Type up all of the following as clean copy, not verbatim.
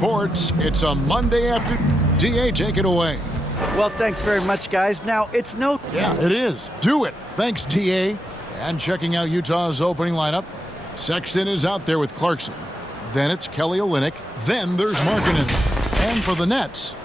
Sports, it's a Monday after. DA, take it away. Well, thanks very much, guys. Now, it's no... Yeah, it is. Do it. Thanks, DA. And checking out Utah's opening lineup, Sexton is out there with Clarkson. Then it's Kelly Olynyk. Then there's Markkanen. And for the Nets,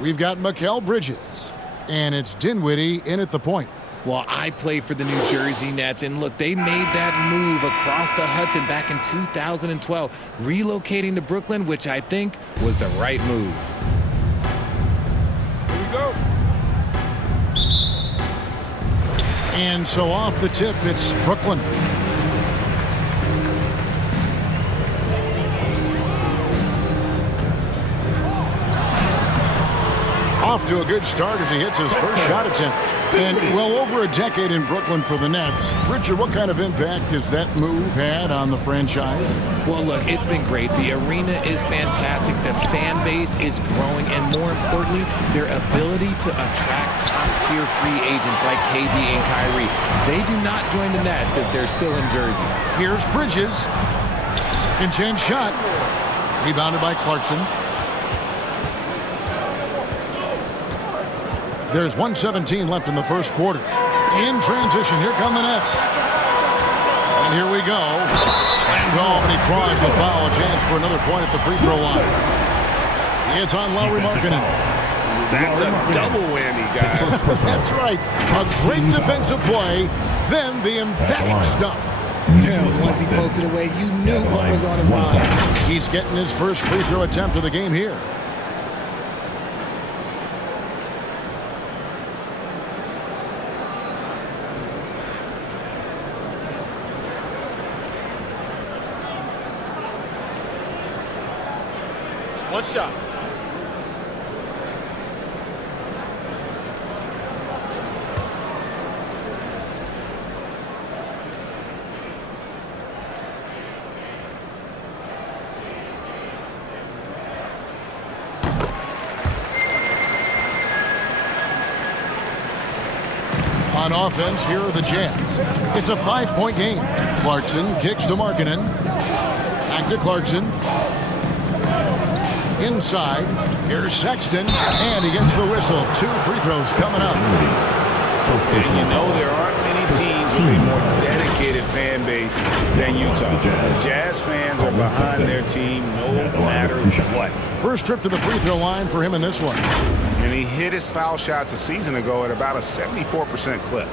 we've got Mikal Bridges. And it's Dinwiddie in at the point. Well, I play for the New Jersey Nets, and look, they made that move across the Hudson back in 2012, relocating to Brooklyn, which I think was the right move. Here we go. And so off the tip, it's Brooklyn. Off to a good start as he hits his first shot attempt. And well over a decade in Brooklyn for the Nets. Richard, what kind of impact has that move had on the franchise? Well, look, it's been great. The arena is fantastic. The fan base is growing. And more importantly, their ability to attract top-tier free agents like KD and Kyrie. They do not join the Nets if they're still in Jersey. Here's Bridges. Second chance shot. Rebounded by Clarkson. There's 1:17 left in the first quarter. In transition, here come the Nets. And here we go. Slammed home, and he tries the foul. A chance for another point at the free throw line. It's on Lauri Markkanen. That's a double whammy, guys. That's right. A great defensive play, then the emphatic stuff. Yeah, once he poked it away, you knew what was on his mind. He's getting his first free throw attempt of the game here. One shot. On offense, here are the Jazz. It's a 5-point game. Clarkson kicks to Markkanen. Back to Clarkson. Inside, here's Sexton, and he gets the whistle. 2 free throws coming up. And you know there aren't many teams with a more dedicated fan base than Utah. Jazz fans are behind their team no matter what. First trip to the free throw line for him in this one. And he hit his foul shots a season ago at about a 74% clip.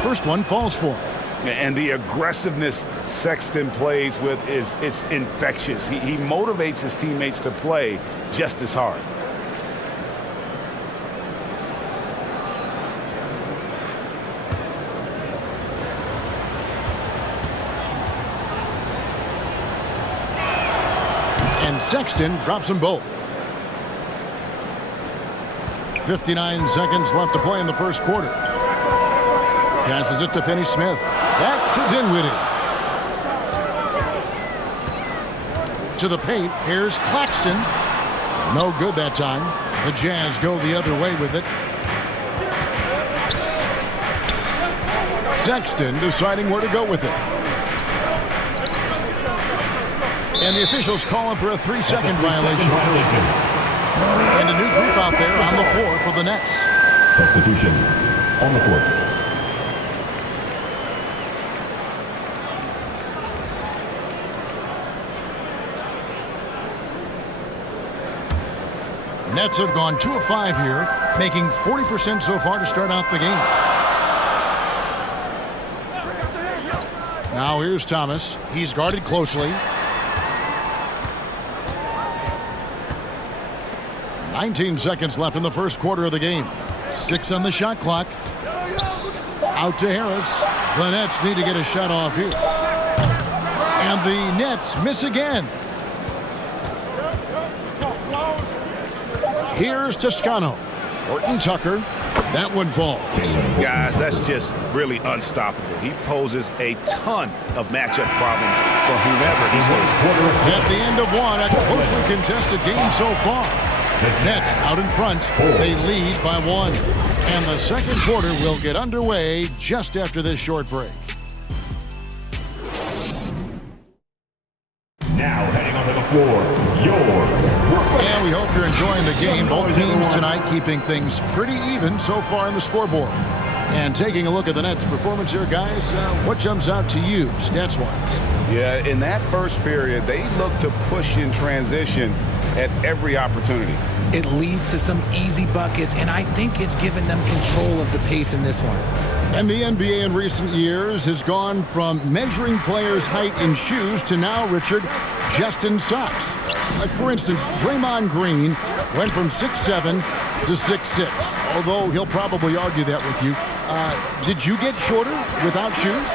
First one falls for him. And the aggressiveness Sexton plays with is infectious. He motivates his teammates to play just as hard. And Sexton drops them both. 59 seconds left to play in the first quarter. Passes it to Finney-Smith. Back to Dinwiddie. To the paint. Here's Claxton. No good that time. The Jazz go the other way with it. Sexton deciding where to go with it. And the officials calling for a 3-second violation. And a new group out there on the floor for the Nets. Substitutions on the court. Nets have gone 2 of 5 here, making 40% so far to start out the game. Now here's Thomas. He's guarded closely. 19 seconds left in the first quarter of the game. 6 on the shot clock. Out to Harris. The Nets need to get a shot off here. And the Nets miss again. Here's Toscano. Horton Tucker. That one falls. Guys, that's just really unstoppable. He poses a ton of matchup problems for whomever he's facing. At the end of one, a closely contested game so far. Nets out in front. They lead by 1. And the second quarter will get underway just after this short break. Now heading onto the floor, And we hope you're enjoying the game. Both teams tonight keeping things pretty even so far in the scoreboard. And taking a look at the Nets' performance here, guys, what jumps out to you stats-wise? Yeah, in that first period, they looked to push in transition at every opportunity. It leads to some easy buckets, and I think it's given them control of the pace in this one. And the NBA in recent years has gone from measuring players' height in shoes to now, Richard, just in socks. Like, for instance, Draymond Green went from 6'7" to 6'6", although he'll probably argue that with you. Did you get shorter without shoes?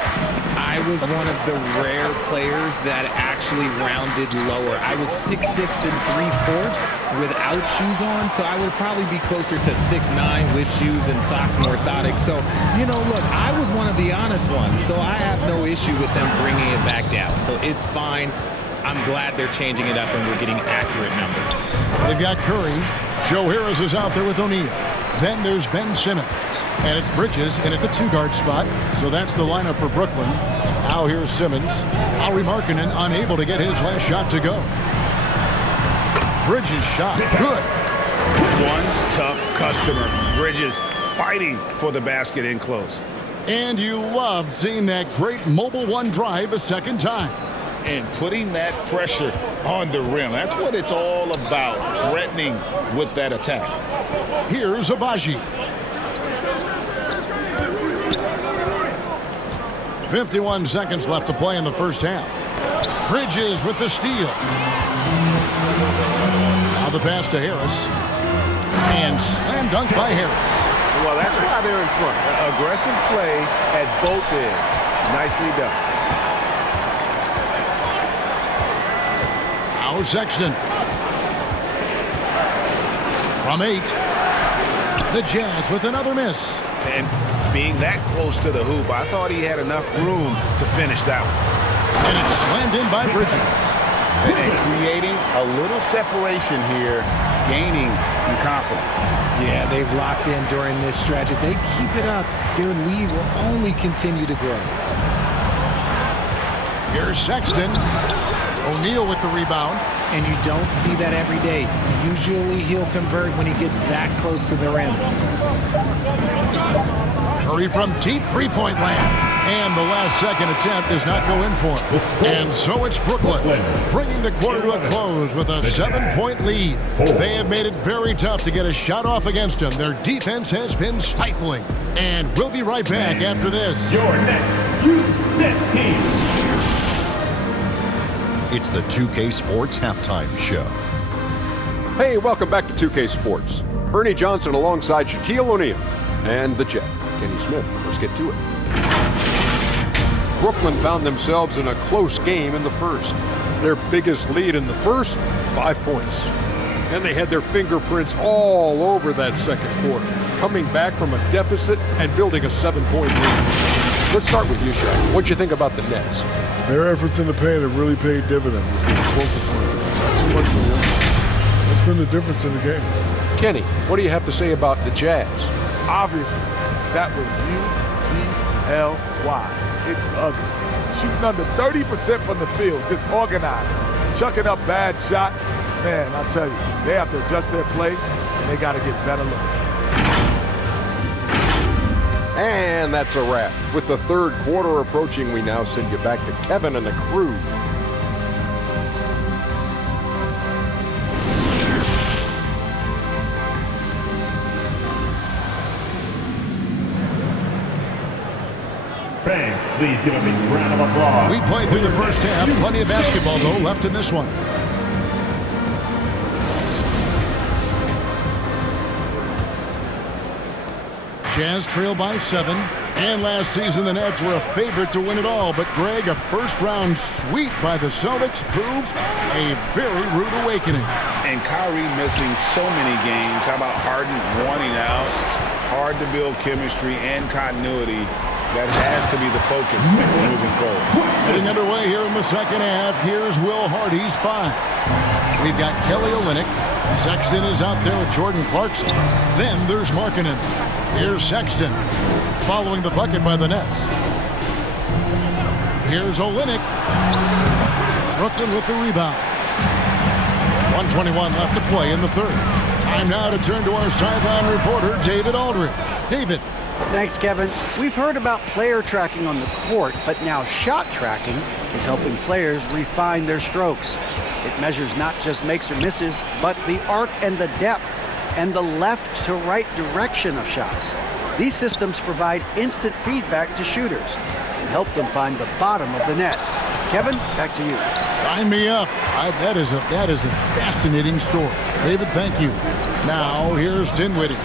I was one of the rare players that actually rounded lower. I was 6'6" and 3/4 without shoes on, so I would probably be closer to 6'9" with shoes and socks and orthotics. So, you know, look, I was one of the honest ones, so I have no issue with them bringing it back down. So it's fine. I'm glad they're changing it up and we're getting accurate numbers. They've got Curry. Joe Harris is out there with O'Neal. Then there's Ben Simmons. And it's Bridges in at the 2-guard spot. So that's the lineup for Brooklyn. Now here's Simmons. Lauri Markkanen unable to get his last shot to go. Bridges shot. Good. One tough customer. Bridges fighting for the basket in close. And you love seeing that great mobile one drive a second time. And putting that pressure on the rim. That's what it's all about, threatening with that attack. Here's Abaji. 51 seconds left to play in the first half. Bridges with the steal. Now the pass to Harris. And slam dunk by Harris. Well, that's why they're in front. Aggressive play at both ends. Nicely done. Now Sexton. From 8. The Jazz with another miss. And being that close to the hoop, I thought he had enough room to finish that one. And it's slammed in by Bridges. And creating a little separation here, gaining some confidence. Yeah, they've locked in during this stretch. If they keep it up, their lead will only continue to grow. Here's Sexton. O'Neal with the rebound. And you don't see that every day. Usually he'll convert when he gets that close to the rim. Curry from deep three-point land. And the last-second attempt does not go in for him. And so it's Brooklyn, bringing the quarter to a close with a 7-point lead. They have made it very tough to get a shot off against them. Their defense has been stifling. And we'll be right back after this. your next Net team. It's the 2K Sports Halftime Show. Hey, welcome back to 2K Sports. Ernie Johnson alongside Shaquille O'Neal and the Jet, Kenny Smith. Let's get to it. Brooklyn found themselves in a close game in the first. Their biggest lead in the first, 5 points. And they had their fingerprints all over that second quarter, coming back from a deficit and building a 7-point lead. Let's start with you, Shaq. What'd you think about the Nets? Their efforts in the paint have really paid dividends. Focal point. Not too much for them. That's been the difference in the game. Kenny, what do you have to say about the Jazz? Obviously, that was U-G-L-Y. It's ugly. Shooting under 30% from the field, disorganized, chucking up bad shots. Man, I tell you, they have to adjust their play, and they got to get better looks. And that's a wrap. With the third quarter approaching, we now send you back to Kevin and the crew. Fans, please give a big round of applause. We played through the first half. Plenty of basketball, though, left in this one. Jazz trail by 7. And last season, the Nets were a favorite to win it all. But, Greg, a first-round sweep by the Celtics proved a very rude awakening. And Kyrie missing so many games. How about Harden wanting out? hard to build chemistry and continuity. That has to be the focus moving forward. Getting underway here in the second half. Here's Will Hardy's 5. We've got Kelly Olynyk. Sexton is out there with Jordan Clarkson. Then there's Markkanen. Here's Sexton, following the bucket by the Nets. Here's Olynyk. Brooklyn with the rebound. 1:21 left to play in the third. Time now to turn to our sideline reporter, David Aldridge. David. Thanks, Kevin. We've heard about player tracking on the court, but now shot tracking is helping players refine their strokes. It measures not just makes or misses, but the arc and the depth and the left to right direction of shots. These systems provide instant feedback to shooters and help them find the bottom of the net. Kevin, back to you. Sign me up. That is a fascinating story. David, thank you. Now, here's Dinwiddie.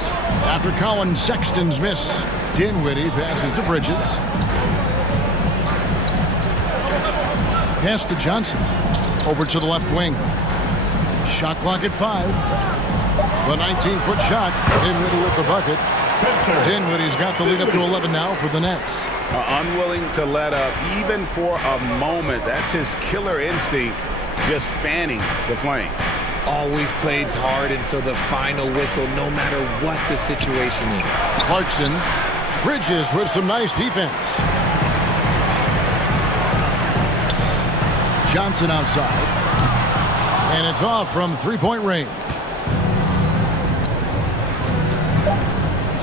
After Colin Sexton's miss, Dinwiddie passes to Bridges. Pass to Johnson. Over to the left wing. Shot clock at 5. The 19-foot shot. Dinwiddie with the bucket. Dinwiddie's got the lead up to 11 now for the Nets. Unwilling to let up even for a moment. That's his killer instinct, just fanning the flame. Always plays hard until the final whistle, no matter what the situation is. Clarkson. Bridges with some nice defense. Johnson outside. And it's off from three-point range.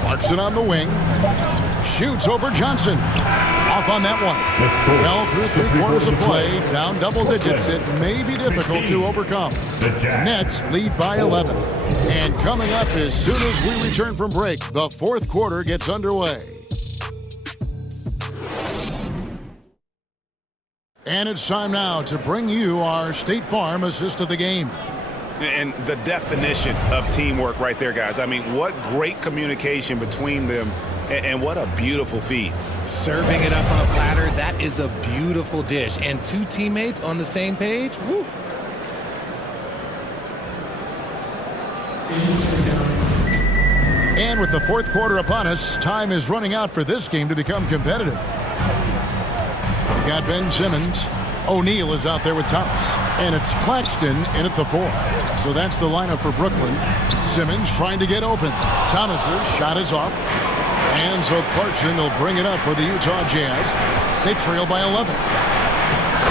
Clarkson on the wing. Shoots over Johnson. Off on that one. Well, through 3/4 of play, down double digits, it may be difficult to overcome. Nets lead by 11. And coming up as soon as we return from break, the fourth quarter gets underway. And it's time now to bring you our State Farm assist of the game. And the definition of teamwork right there, guys. I mean, what great communication between them, and what a beautiful feed. Serving it up on a platter, that is a beautiful dish. And two teammates on the same page, woo. And with the fourth quarter upon us, time is running out for this game to become competitive. We've got Ben Simmons. O'Neal is out there with Thomas. And it's Claxton in at the 4. So that's the lineup for Brooklyn. Simmons trying to get open. Thomas's shot is off. And so Clarkson will bring it up for the Utah Jazz. They trail by 11.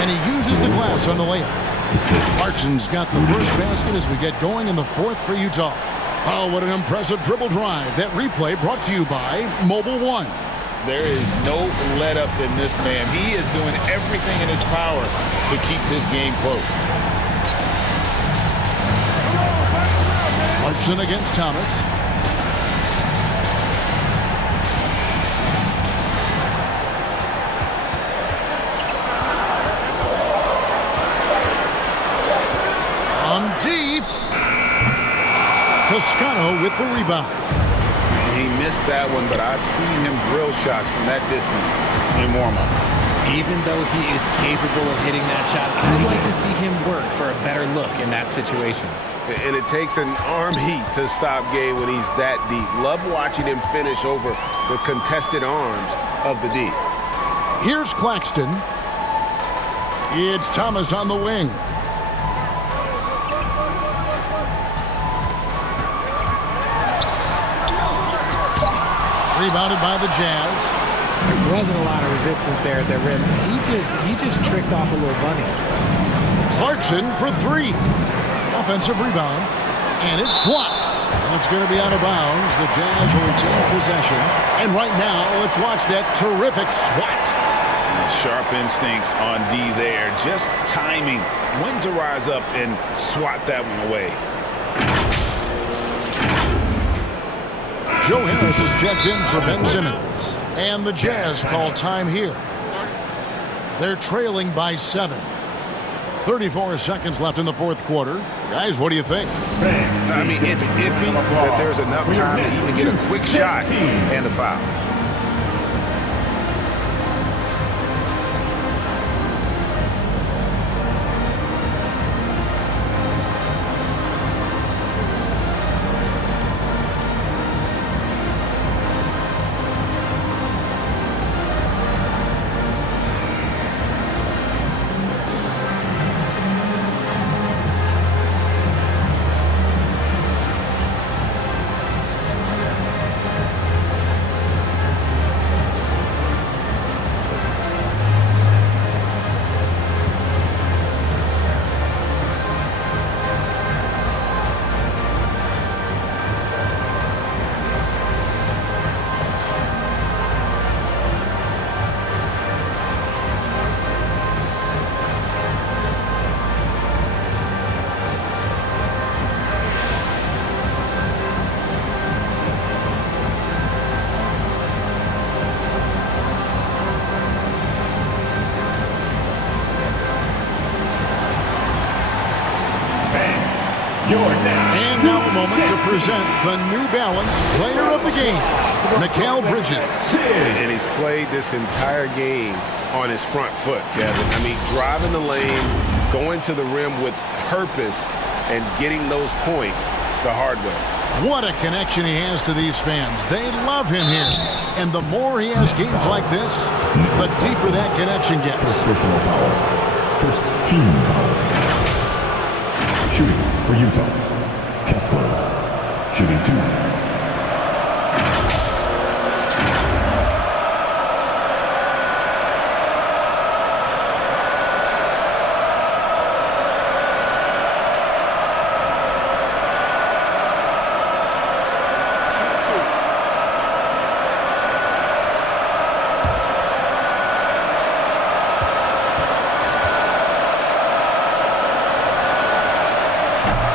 And he uses the glass on the layup. Clarkson's got the first basket as we get going in the fourth for Utah. Oh, what an impressive dribble drive. That replay brought to you by Mobile One. There is no let up in this man. He is doing everything in his power to keep this game close. Clarkson against Thomas. On deep. Toscano with the rebound. He missed that one, but I've seen him drill shots from that distance in warm-up. Even though he is capable of hitting that shot, I'd like to see him work for a better look in that situation. And it takes an arm heat to stop Gay when he's that deep. Love watching him finish over the contested arms of the D. Here's Claxton. It's Thomas on the wing. Rebounded by the Jazz. There wasn't a lot of resistance there at the rim. He just tricked off a little bunny. Clarkson for 3. Offensive rebound. And it's blocked. And it's going to be out of bounds. The Jazz will retain possession. And right now, let's watch that terrific swat. Sharp instincts on D there. Just timing when to rise up and swat that one away. Joe Harris is checked in for Ben Simmons. And the Jazz call time here. They're trailing by 7. 34 seconds left in the fourth quarter. Guys, what do you think? I mean, it's iffy that there's enough time to even get a quick shot and a foul. Your next. And now a moment to present the New Balance Player of the Game, Mikal Bridges. And he's played this entire game on his front foot, Kevin. I mean, driving the lane, going to the rim with purpose, and getting those points the hard way. What a connection he has to these fans. They love him here. And the more he has games like this, the deeper that connection gets. First personal foul. First team foul. Shooting for Utah. Kessler. Shooting 2.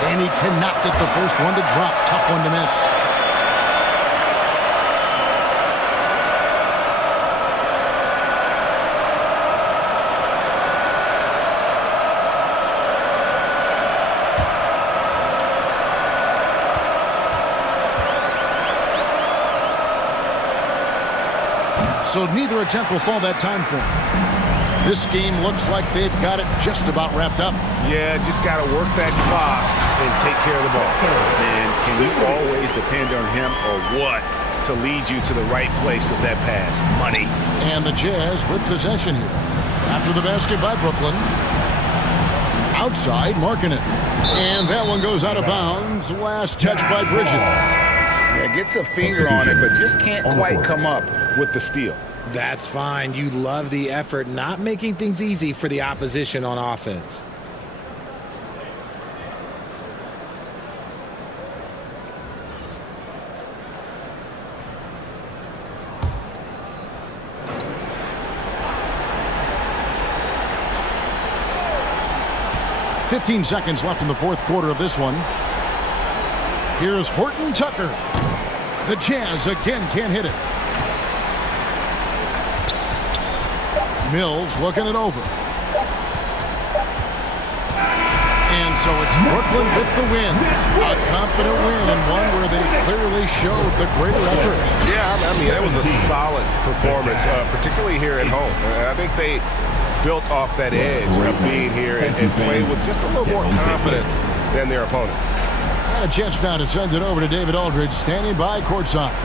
And he cannot get the first one to drop. Tough one to miss. So neither attempt will fall that time for him. This game looks like they've got it just about wrapped up. Yeah, just got to work that clock and take care of the ball. And can you always depend on him or what to lead you to the right place with that pass? Money. And the Jazz with possession here. After the basket by Brooklyn. Outside, Markkanen. And that one goes out of bounds. Last touch by Bridges. Yeah, gets a finger on it, but just can't quite come up with the steal. That's fine. You love the effort, not making things easy for the opposition on offense. "15 seconds left in the fourth quarter of this one. Here's Horton Tucker. The Jazz again can't hit it. Mills looking it over. And so it's Brooklyn with the win. A confident win and one where they clearly showed the greater effort. Yeah, I mean, that was a solid performance, particularly here at home. I think they built off that edge of being here and played with just a little more confidence than their opponent. And a chance now to send it over to David Aldridge, standing by courtside.